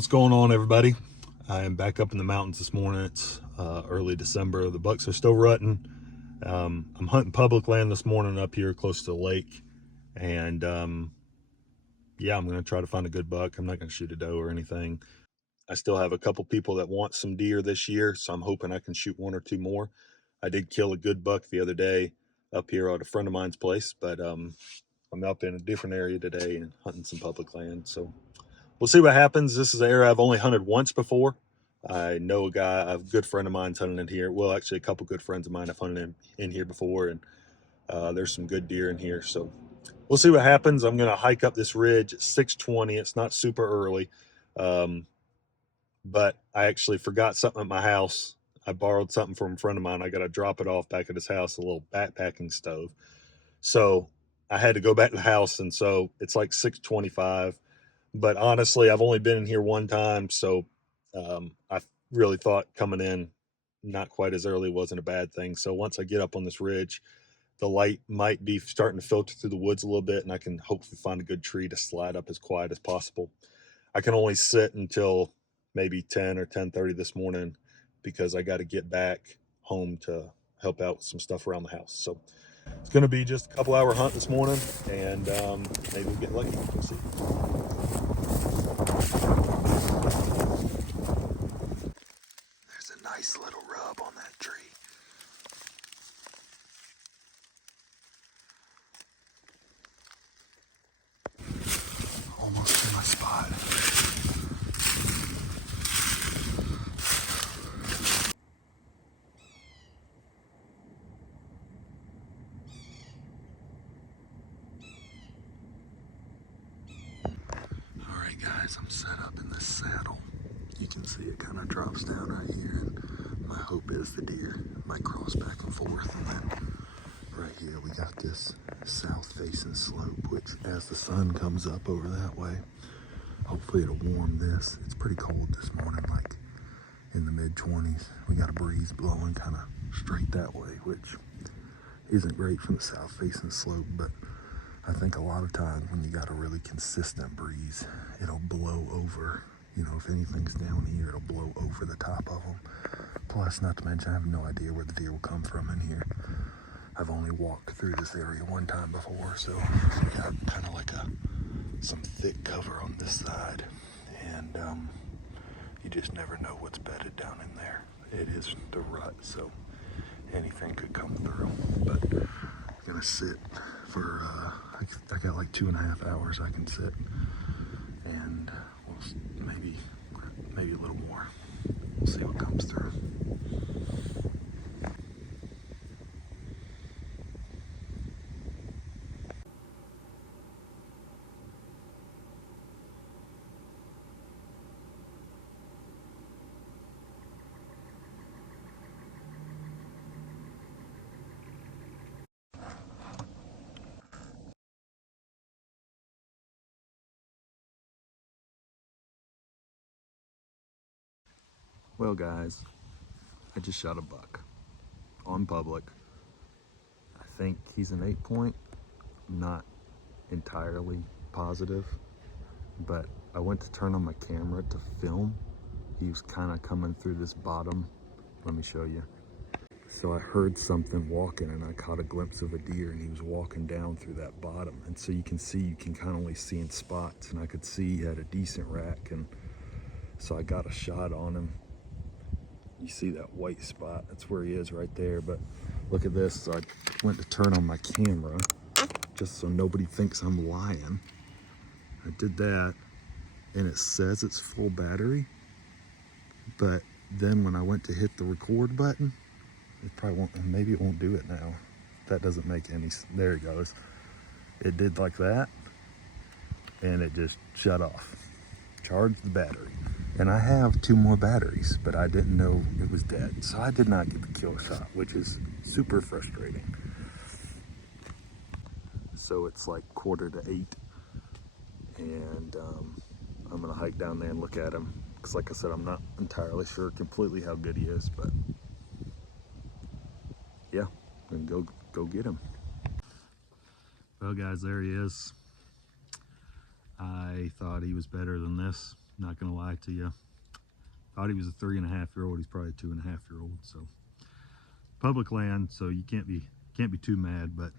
What's going on, everybody? I am back up in the mountains this morning. It's early December. The bucks are still rutting. I'm hunting public land this morning up here close to the lake, and yeah, I'm going to try to find a good buck. I'm not going to shoot a doe or anything. I still have a couple people that want some deer this year, so I'm hoping I can shoot one or two more. I did kill a good buck the other day up here at a friend of mine's place, but I'm up in a different area today and hunting some public land, so we'll see what happens. This is an area I've only hunted once before. I know a guy, a good friend of mine's hunting in here. Well, actually, a couple good friends of mine have hunted in here before, and there's some good deer in here. So we'll see what happens. I'm going to hike up this ridge at 6:20. It's not super early, but I actually forgot something at my house. I borrowed something from a friend of mine. I got to drop it off back at his house, a little backpacking stove. So I had to go back to the house, and so it's like 6:25. But honestly, I've only been in here one time, so I really thought coming in not quite as early wasn't a bad thing. So once I get up on this ridge, the light might be starting to filter through the woods a little bit, and I can hopefully find a good tree to slide up as quiet as possible. I can only sit until maybe 10 or 10:30 this morning because I got to get back home to help out with some stuff around the house. So it's going to be just a couple hour hunt this morning, and maybe we'll get lucky. We'll see. There's a nice little rub on that tree. Almost in my spot. Alright guys, I'm set up in this saddle. You can see it kind of drops down right here, and my hope is the deer might cross back and forth, and then right here we got this south facing slope, which as the sun comes up over that way, hopefully it'll warm this. It's pretty cold this morning, like in the mid-20s. We got a breeze blowing kind of straight that way, which isn't great from the south facing slope, but I think a lot of times when you got a really consistent breeze, it'll blow over. You know, if anything's down here, it'll blow over the top of them. Plus, not to mention, I have no idea where the deer will come from in here. I've only walked through this area one time before, so we got kind of like some thick cover on this side, and you just never know what's bedded down in there. It is the rut, so anything could come through. But I'm gonna sit for I got like 2.5 hours I can sit, and maybe a little more. We'll see what comes through. Well guys, I just shot a buck on public. I think he's an 8-point, not entirely positive, but I went to turn on my camera to film. He was kind of coming through this bottom. Let me show you. So I heard something walking, and I caught a glimpse of a deer, and he was walking down through that bottom. And so you can kind of only see in spots, and I could see he had a decent rack, and so I got a shot on him. You see that white spot, that's where he is right there. But look at this. So I went to turn on my camera just so nobody thinks I'm lying. I did that, and it says it's full battery, but then when I went to hit the record button, it probably won't, maybe it won't do it now. That doesn't make any, there it goes. It did like that, and it just shut off. Charged the battery. And I have 2 more batteries, but I didn't know it was dead. So I did not get the kill shot, which is super frustrating. So it's like 7:45, and I'm gonna hike down there and look at him. Because like I said, I'm not entirely sure completely how good he is, but yeah, I'm gonna go get him. Well guys, there he is. I thought he was better than this. Not gonna lie to you. Thought he was a 3.5-year-old. He's probably a 2.5-year-old. So public land, so you can't be too mad. But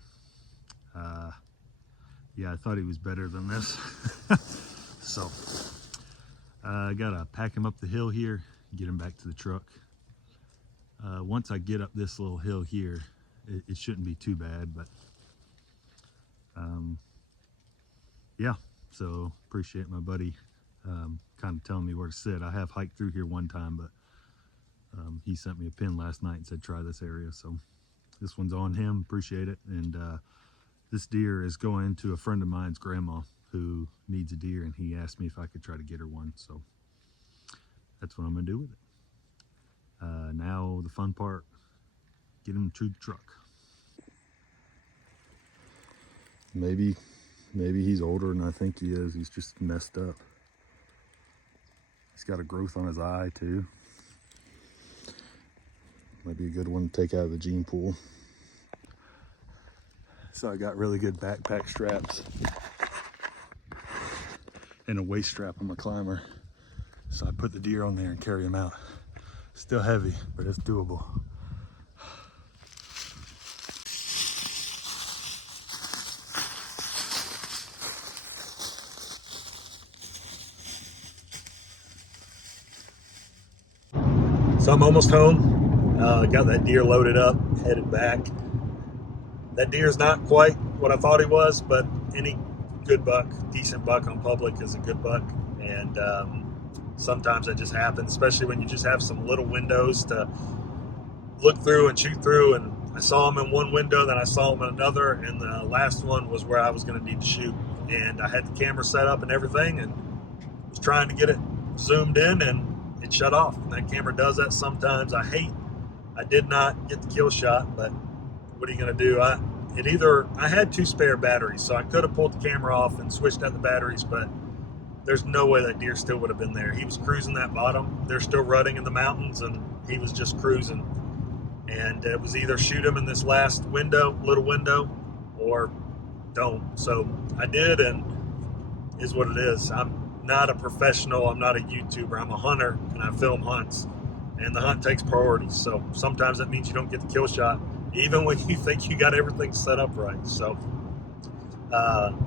yeah, I thought he was better than this. So I gotta pack him up the hill here, get him back to the truck. Once I get up this little hill here, it shouldn't be too bad. But yeah, so appreciate my buddy kind of telling me where to sit. I have hiked through here one time, but he sent me a pin last night and said try this area, so this one's on him. Appreciate it. And this deer is going to a friend of mine's grandma who needs a deer, and he asked me if I could try to get her one, so that's what I'm gonna do with it. Now the fun part, get him to the truck. Maybe he's older than I think he is. He's just messed up. He's got a growth on his eye too. Might be a good one to take out of the gene pool. So I got really good backpack straps and a waist strap on my climber. So I put the deer on there and carry him out. Still heavy, but it's doable. So I'm almost home. Got that deer loaded up, headed back. That deer is not quite what I thought he was, but any good buck, decent buck on public is a good buck. And sometimes that just happens, especially when you just have some little windows to look through and shoot through. And I saw him in one window, then I saw him in another, and the last one was where I was going to need to shoot. And I had the camera set up and everything, and was trying to get it zoomed in, and it shut off. And that camera does that sometimes. I did not get the kill shot, but what are you going to do? I had 2 spare batteries, so I could have pulled the camera off and switched out the batteries, but there's no way that deer still would have been there. He was cruising that bottom. They're still rutting in the mountains, and he was just cruising. And it was either shoot him in this last window, little window, or don't. So I did, and is what it is. I'm not a professional. I'm not a YouTuber. I'm a hunter, and I film hunts. And the hunt takes priority. So sometimes that means you don't get the kill shot, even when you think you got everything set up right. So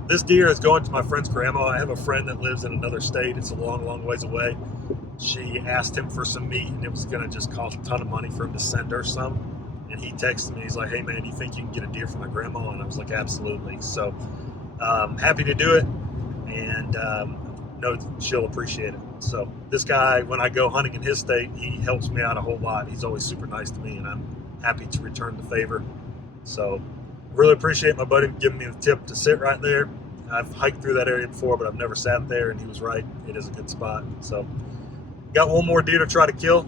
this deer is going to my friend's grandma. I have a friend that lives in another state. It's a long, long ways away. She asked him for some meat, and it was going to just cost a ton of money for him to send her some. And he texted me. He's like, hey, man, do you think you can get a deer for my grandma? And I was like, absolutely. So happy to do it, and know she'll appreciate it. So this guy, when I go hunting in his state, he helps me out a whole lot. He's always super nice to me, and I'm happy to return the favor. So really appreciate my buddy giving me the tip to sit right there. I've hiked through that area before, but I've never sat there, and he was right. It is a good spot. So got one more deer to try to kill.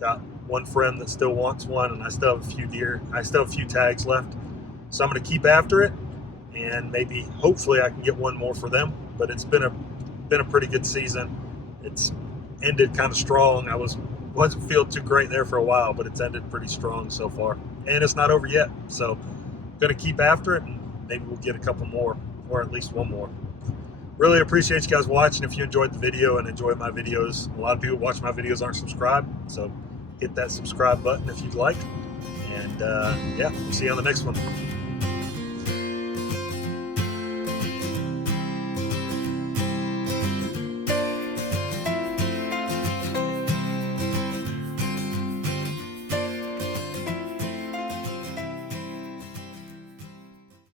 Got one friend that still wants one, and I still have a few deer. I still have a few tags left. So I'm going to keep after it, and maybe, hopefully, I can get one more for them. But it's been a pretty good season. It's ended kind of strong. I wasn't feeling too great there for a while, but it's ended pretty strong so far, and it's not over yet. So I'm gonna keep after it, and maybe we'll get a couple more, or at least one more. Really appreciate you guys watching. If you enjoyed the video and enjoy my videos, a lot of people watch my videos aren't subscribed, so hit that subscribe button if you'd like. And yeah, see you on the next one.